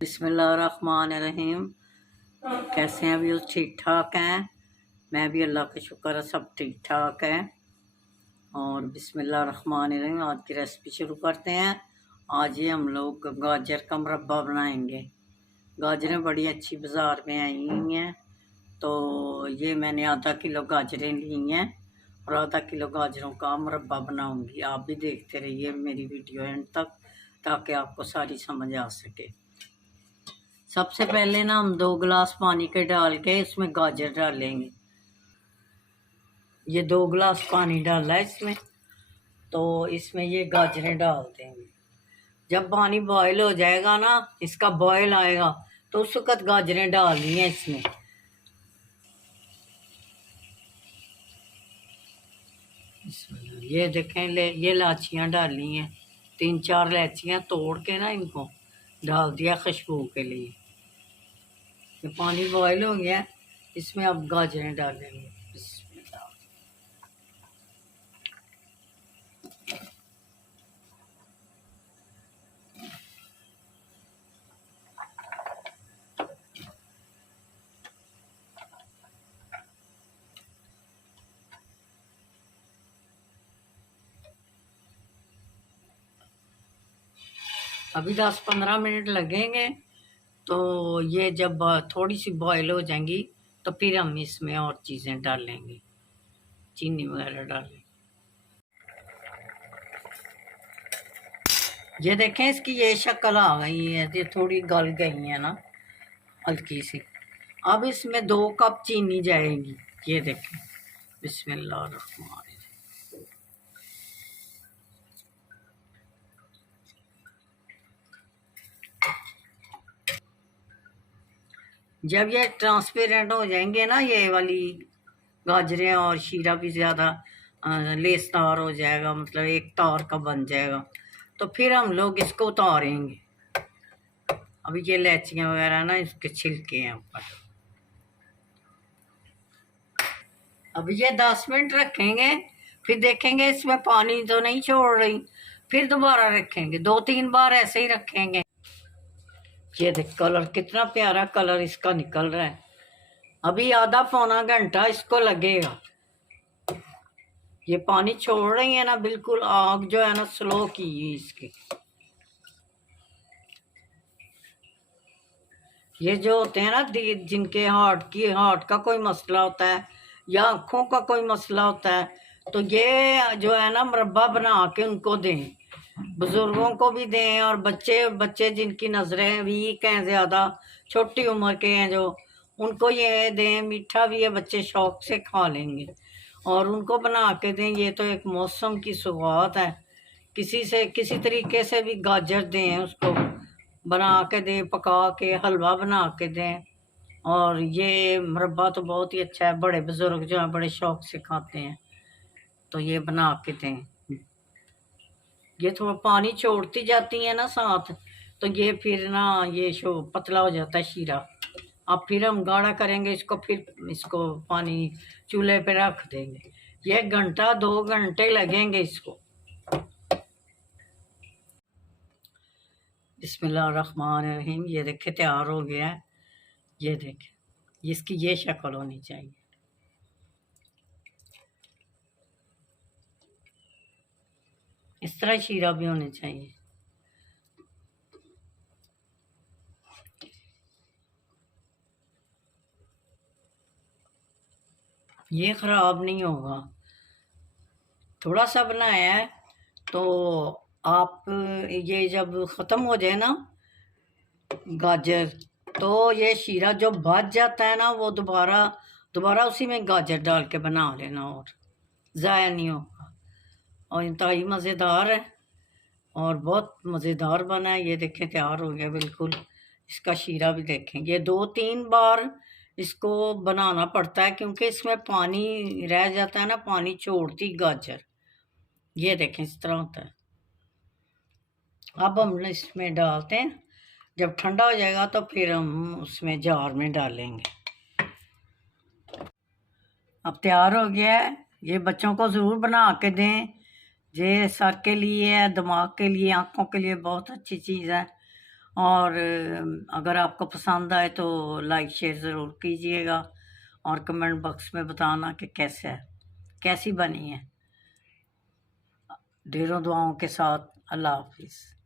बिस्मिल्लाहिर्रहमानिर्रहीम। कैसे हैं अभी? ठीक ठाक हैं? मैं भी अल्लाह का शुक्र है सब ठीक ठाक है। और बिस्मिल्लाहिर्रहमानिर्रहीम, आज की रेसिपी शुरू करते हैं। आज ये हम लोग गाजर का मुरब्बा बनाएंगे। गाजरें बड़ी अच्छी बाज़ार में आई हुई हैं, तो ये मैंने आधा किलो गाजरें ली हैं और आधा किलो गाजरों का मुरब्बा बनाऊंगी। आप भी देखते रहिए मेरी वीडियो एंड तक, ताकि आपको सारी समझ आ सके। सबसे पहले ना हम 2 गिलास पानी के डाल के इसमें गाजर डालेंगे। ये 2 गिलास पानी डाला है इसमें, तो इसमें ये गाजरें डाल देंगे। जब पानी बॉयल हो जाएगा ना, इसका बॉयल आएगा, तो उस वक्त गाजरें डालनी है इसमें। ये देखें, ये इलाचियाँ डालनी हैं, 3-4 इलाचियाँ तोड़ के ना इनको डाल दिया खुशबू के लिए। ये पानी बॉयल हो गया, इसमें अब गाजरें डालेंगे। अभी 10-15 मिनट लगेंगे, तो ये जब थोड़ी सी बॉयल हो जाएंगी तो फिर हम इसमें और चीज़ें डालेंगे, चीनी वगैरह डालेंगे। ये देखें, इसकी ये शक्ल आ गई है, ये थोड़ी गल गई है ना हल्की सी। अब इसमें 2 कप चीनी जाएगी। ये देखें, बिस्मिल्लाह। जब ये ट्रांसपेरेंट हो जाएंगे ना, ये वाली गाजरें और शीरा भी ज़्यादा लेसदार हो जाएगा, मतलब एक तार का बन जाएगा, तो फिर हम लोग इसको उतारेंगे। अभी ये इलायचियाँ वगैरह ना इसके छिलके हैं ऊपर। अब ये 10 मिनट रखेंगे, फिर देखेंगे इसमें पानी तो नहीं छोड़ रही, फिर दोबारा रखेंगे, 2-3 बार ऐसे ही रखेंगे। ये देख, कलर कितना प्यारा कलर इसका निकल रहा है। अभी आधा पौना घंटा इसको लगेगा। ये पानी छोड़ रही है ना, बिल्कुल आग जो है ना स्लो की है इसकी। ये जो होते हैं ना जिनके हार्ट का कोई मसला होता है या आँखों का कोई मसला होता है, तो ये जो है ना मुरब्बा बना के उनको दें, बुजुर्गों को भी दें। और बच्चे जिनकी नज़रें वीक हैं, ज़्यादा छोटी उम्र के हैं जो, उनको ये दें। मीठा भी है, बच्चे शौक से खा लेंगे, और उनको बना के दें। ये तो एक मौसम की सौगात है। किसी तरीके से भी गाजर दें, उसको बना के दें, पका के हलवा बना के दें। और ये मुरब्बा तो बहुत ही अच्छा है, बड़े बुजुर्ग जो हैं बड़े शौक से खाते हैं, तो ये बना के दें। ये थोड़ा पानी छोड़ती जाती है ना साथ, तो ये फिर ना ये शो पतला हो जाता है शीरा। अब फिर हम गाढ़ा करेंगे इसको, फिर इसको पानी चूल्हे पे रख देंगे। ये 1-2 घंटे लगेंगे इसको। बिस्मिल्लाहिर्रहमानिर्रहीम। ये देखे तैयार हो गया है। ये देखे, इसकी ये शक्ल होनी चाहिए। इस तरह शीरा भी होने चाहिए। ये ख़राब नहीं होगा। थोड़ा सा बनाया है, तो आप ये जब ख़त्म हो जाए ना गाजर, तो ये शीरा जो बच जाता है ना, वो दोबारा उसी में गाजर डाल के बना लेना, और ज़ाया नहीं होगा। और इंतहाई मज़ेदार है और बहुत मज़ेदार बना है। ये देखें, तैयार हो गया बिल्कुल। इसका शीरा भी देखें, ये 2-3 बार इसको बनाना पड़ता है, क्योंकि इसमें पानी रह जाता है ना, पानी छोड़ती गाजर। ये देखें, इस तरह होता है। अब हम इसमें डालते हैं, जब ठंडा हो जाएगा तो फिर हम उसमें जार में डालेंगे। अब तैयार हो गया है। ये बच्चों को ज़रूर बना के दें। ये सर के लिए है, दिमाग के लिए, आँखों के लिए बहुत अच्छी चीज़ है। और अगर आपको पसंद आए तो लाइक शेयर ज़रूर कीजिएगा और कमेंट बॉक्स में बताना कि कैसे है, कैसी बनी है। ढेरों दुआओं के साथ। अल्लाह हाफिज़।